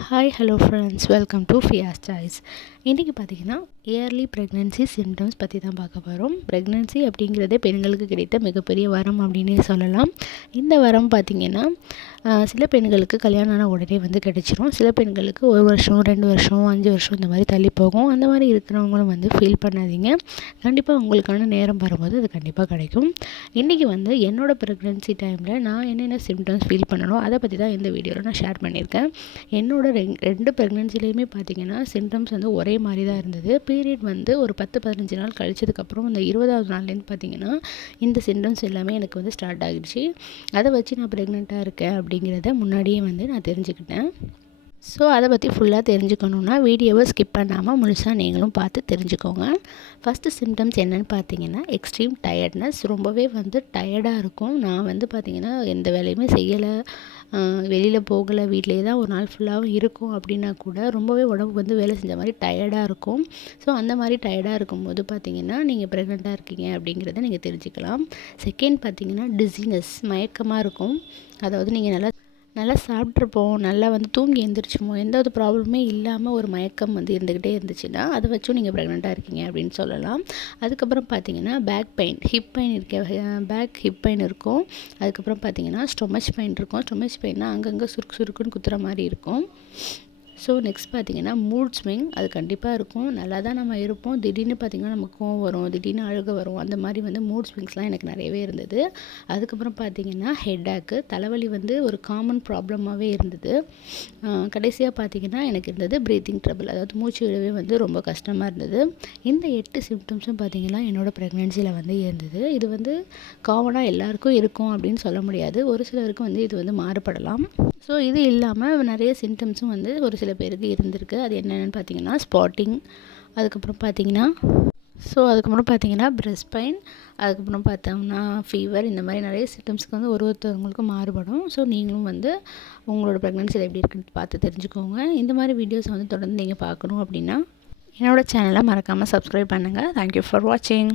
Hi hello friends, welcome to ஃபியாஸ் choice. இன்றைக்கி பார்த்திங்கன்னா இயர்லி ப்ரெக்னென்சி சிம்டம்ஸ் பற்றி தான் பார்க்க போகிறோம். ப்ரெக்னென்சி அப்படிங்கிறதே பெண்களுக்கு கிடைத்த மிகப்பெரிய வரம் அப்படின்னே சொல்லலாம். இந்த வரம் பார்த்திங்கன்னா சில பெண்களுக்கு கல்யாணம் ஆன உடனே கிடைச்சிரும். சில பெண்களுக்கு 1 வருஷம் 2 வருஷம் 5 வருஷம் இந்த மாதிரி தள்ளி போகும். அந்த மாதிரி இருக்கிறவங்களும் ஃபீல் பண்ணாதீங்க. கண்டிப்பாக உங்களுக்கான நேரம் வரும்போது அது கண்டிப்பாக கிடைக்கும். இன்றைக்கி என்னோடய ப்ரெக்னென்சி டைமில் நான் என்னென்ன சிம்டம்ஸ் ஃபீல் பண்ணணும் அதை பற்றி தான் இந்த வீடியோவில் நான் ஷேர் பண்ணியிருக்கேன். என்னோட 2 ப்ரெக்னென்சிலையுமே பார்த்திங்கன்னா சிம்டம்ஸ் ஒரே மாதிரி தான் இருந்தது. பீரியட் ஒரு 10-15 நாள் கழிச்சதுக்கப்புறம் இந்த 20வது நாள்லேருந்து பார்த்திங்கன்னா இந்த சிம்டம்ஸ் எல்லாமே எனக்கு ஸ்டார்ட் ஆகிடுச்சு. அதை வச்சு நான் ப்ரெக்னெண்ட்டாக இருக்கேன் அப்படிங்கிறத முன்னாடியே நான் தெரிஞ்சுக்கிட்டேன். ஸோ அதை பற்றி ஃபுல்லாக தெரிஞ்சுக்கணுன்னா வீடியோவை ஸ்கிப் பண்ணாமல் முழுசாக நீங்களும் பார்த்து தெரிஞ்சுக்கோங்க. ஃபஸ்ட்டு சிம்டம்ஸ் என்னென்னு பார்த்தீங்கன்னா எக்ஸ்ட்ரீம் டயர்ட்னஸ். ரொம்பவே டயர்டாக இருக்கும். நான் பார்த்திங்கன்னா எந்த வேலையுமே செய்யலை, வெளியில் போகலை, வீட்டிலே தான் ஒரு நாள் ஃபுல்லாகவும் இருக்கும் அப்படின்னா கூட ரொம்பவே உடம்பு வேலை செஞ்ச மாதிரி டயர்டாக இருக்கும். ஸோ அந்த மாதிரி டயர்டாக இருக்கும்போது பார்த்திங்கன்னா நீங்கள் ப்ரெக்னெண்ட்டாக இருக்கீங்க அப்படிங்கிறத நீங்கள் தெரிஞ்சுக்கலாம். செகண்ட் பார்த்திங்கன்னா டிசினஸ், மயக்கமாக இருக்கும். அதாவது நீங்கள் நல்லா சாப்பிட்ருப்போம், நல்லா தூங்கி எழுந்திரிச்சுமோ, எந்த ஒரு ப்ராப்ளமே இல்லாமல் ஒரு மயக்கம் இருந்துக்கிட்டே இருந்துச்சுன்னா அதை வச்சும் நீங்கள் ப்ரெக்னெண்ட்டாக இருக்கீங்க அப்படின்னு சொல்லலாம். அதுக்கப்புறம் பார்த்தீங்கன்னா back pain, hip pain hip pain இருக்கும். அதுக்கப்புறம் பார்த்தீங்கன்னா ஸ்டொமச் பெயின் இருக்கும். ஸ்டொமச் பெயின்னா அங்கங்கே சுருக்குன்னு குத்துற மாதிரி இருக்கும். ஸோ நெக்ஸ்ட் பார்த்திங்கன்னா மூட் ஸ்விங், அது கண்டிப்பாக இருக்கும். நல்லா தான் நம்ம இருப்போம், திடீர்னு பார்த்திங்கன்னா நமக்கு கோவம் வரும், திடீர்னு அழுக வரும். அந்த மாதிரி மூட் ஸ்விங்ஸ்லாம் எனக்கு நிறையவே இருந்தது. அதுக்கப்புறம் பார்த்திங்கன்னா ஹெட்டேக்கு, தலைவலி ஒரு காமன் ப்ராப்ளமாகவே இருந்தது. கடைசியாக பார்த்திங்கன்னா எனக்கு இருந்தது ப்ரீத்திங் ட்ரபிள், அதாவது மூச்சு விடவே ரொம்ப கஷ்டமாக இருந்தது. இந்த 8 சிம்டம்ஸும் பார்த்திங்கன்னா என்னோடய ப்ரெக்னென்சியில் இருந்தது. இது காமனாக எல்லாருக்கும் இருக்கும் அப்படின்னு சொல்ல முடியாது. ஒரு சிலருக்கு இது மாறுபடலாம். ஸோ இது இல்லாமல் நிறைய சிம்டம்ஸும் ஒரு சில பேருக்கு இருந்திருக்கு. அது என்னென்னு பார்த்தீங்கன்னா ஸ்பாட்டிங், அதுக்கப்புறம் பார்த்தீங்கன்னா பிரெஸ்ட் பெயின், அதுக்கப்புறம் பார்த்தோம்னா ஃபீவர். இந்த மாதிரி நிறைய சிம்டம்ஸ்க்கு ஒருத்தவங்களுக்கும் மாறுபடும். ஸோ நீங்களும் உங்களோட ப்ரெக்னென்சியில் எப்படி இருக்குன்னு பார்த்து தெரிஞ்சுக்கோங்க. இந்த மாதிரி வீடியோஸ் தொடர்ந்து நீங்கள் பார்க்கணும் அப்படின்னா என்னோடய சேனலை மறக்காமல் சப்ஸ்கிரைப் பண்ணுங்கள். தேங்க்யூ ஃபார் வாட்சிங்.